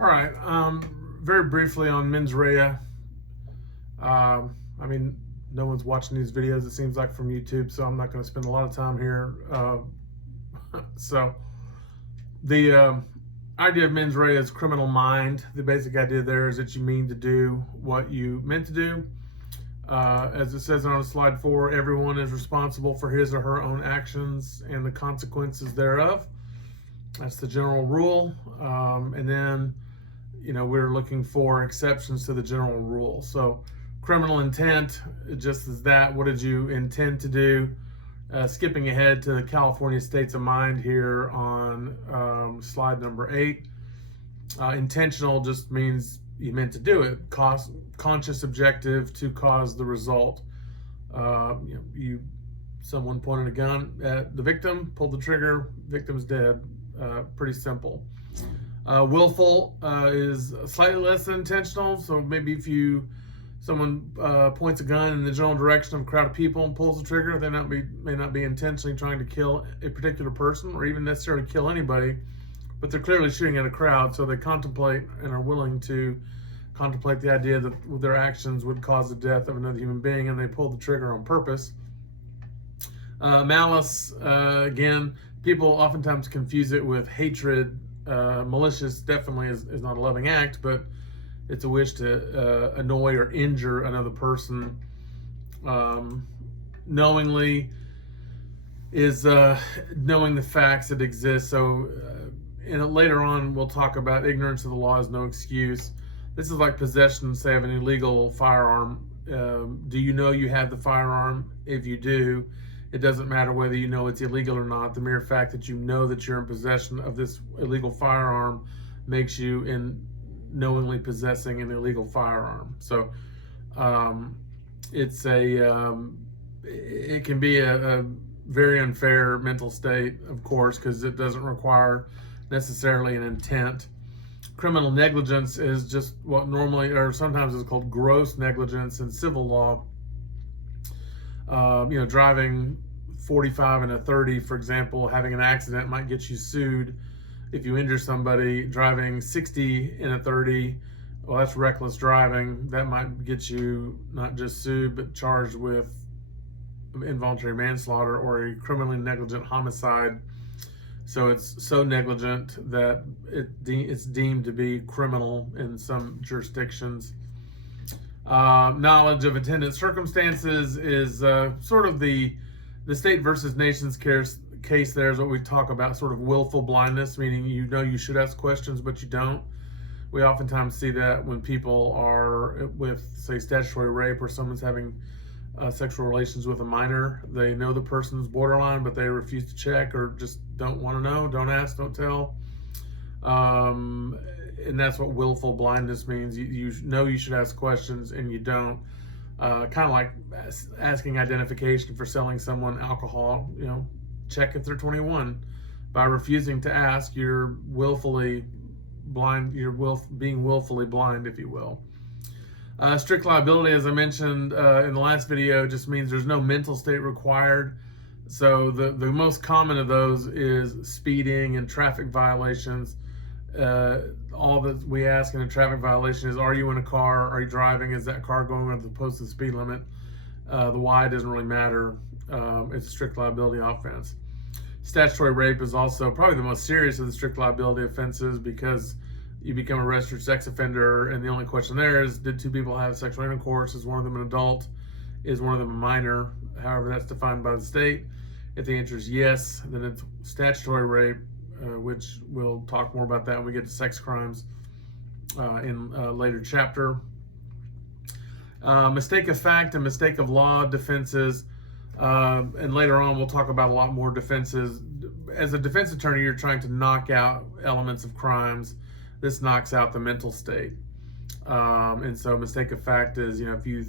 All right. Very briefly on mens rea. I mean, no one's watching these videos, it seems like, from YouTube, so I'm not going to spend a lot of time here. So, the idea of mens rea is criminal mind. The basic idea there is that you mean to do what you meant to do. As it says on slide 4, everyone is responsible for his or her own actions and the consequences thereof. That's the general rule. And then we're looking for exceptions to the general rule. So criminal intent, just as that, what did you intend to do? Skipping ahead to the California states of mind here on slide number 8. Intentional just means you meant to do it. Conscious objective to cause the result. Someone pointed a gun at the victim, pulled the trigger, victim's dead. Pretty simple. Willful is slightly less than intentional. So maybe if someone points a gun in the general direction of a crowd of people and pulls the trigger, they may not be intentionally trying to kill a particular person or even necessarily kill anybody, but they're clearly shooting at a crowd. So they contemplate and are willing to contemplate the idea that their actions would cause the death of another human being, and they pull the trigger on purpose. Malice, again, people oftentimes confuse it with hatred. Malicious definitely is not a loving act, but it's a wish to annoy or injure another person. Knowingly is knowing the facts that exist. So later on, we'll talk about ignorance of the law is no excuse. This is like possession, say, of an illegal firearm. Do you know you have the firearm? If you do, it doesn't matter whether you know it's illegal or not. The mere fact that you know that you're in possession of this illegal firearm makes you in knowingly possessing an illegal firearm. So it can be a very unfair mental state, of course, because it doesn't require necessarily an intent. Criminal negligence is just what normally, or sometimes is called gross negligence in civil law. Driving 45 in a 30, for example, having an accident might get you sued. If you injure somebody driving 60 in a 30, well, that's reckless driving. That might get you not just sued, but charged with involuntary manslaughter or a criminally negligent homicide. So it's so negligent that it's deemed to be criminal in some jurisdictions. Knowledge of attendant circumstances is sort of the state versus nation's case. There is what we talk about, sort of willful blindness, meaning you should ask questions, but you don't. We oftentimes see that when people are with, say, statutory rape, or someone's having sexual relations with a minor. They know the person's borderline, but they refuse to check or just don't want to know. Don't ask, don't tell. And that's what willful blindness means. You know you should ask questions and you don't. Kind of like asking identification for selling someone alcohol. Check if they're 21. By refusing to ask, you're willfully blind. You're being willfully blind, if you will. Strict liability, as I mentioned in the last video, just means there's no mental state required. So the most common of those is speeding and traffic violations. All that we ask in a traffic violation is, are you in a car? Are you driving? Is that car going at the posted speed limit? The why doesn't really matter. It's a strict liability offense. Statutory rape is also probably the most serious of the strict liability offenses, because you become a registered sex offender, and the only question there is, did two people have sexual intercourse? Is one of them an adult? Is one of them a minor? However that's defined by the state. If the answer is yes, then it's statutory rape, which we'll talk more about that when we get to sex crimes in a later chapter. Mistake of fact and mistake of law defenses, and later on we'll talk about a lot more defenses. As a defense attorney, you're trying to knock out elements of crimes. This knocks out the mental state. And so mistake of fact is, if you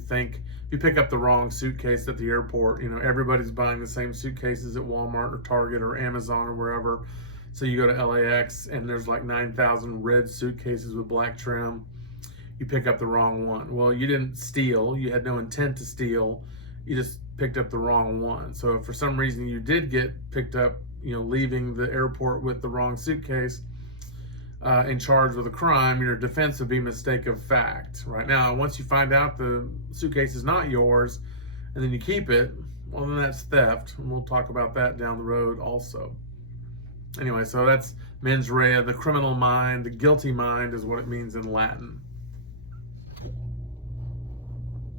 pick up the wrong suitcase at the airport, everybody's buying the same suitcases at Walmart or Target or Amazon or wherever. So you go to LAX and there's like 9,000 red suitcases with black trim. You pick up the wrong one. Well, you didn't steal. You had no intent to steal. You just picked up the wrong one. So if for some reason you did get picked up, leaving the airport with the wrong suitcase, in charged with a crime, your defense would be mistake of fact. Right now, once you find out the suitcase is not yours, and then you keep it, well, then that's theft, and we'll talk about that down the road also. Anyway, so that's mens rea, the criminal mind, the guilty mind is what it means in Latin.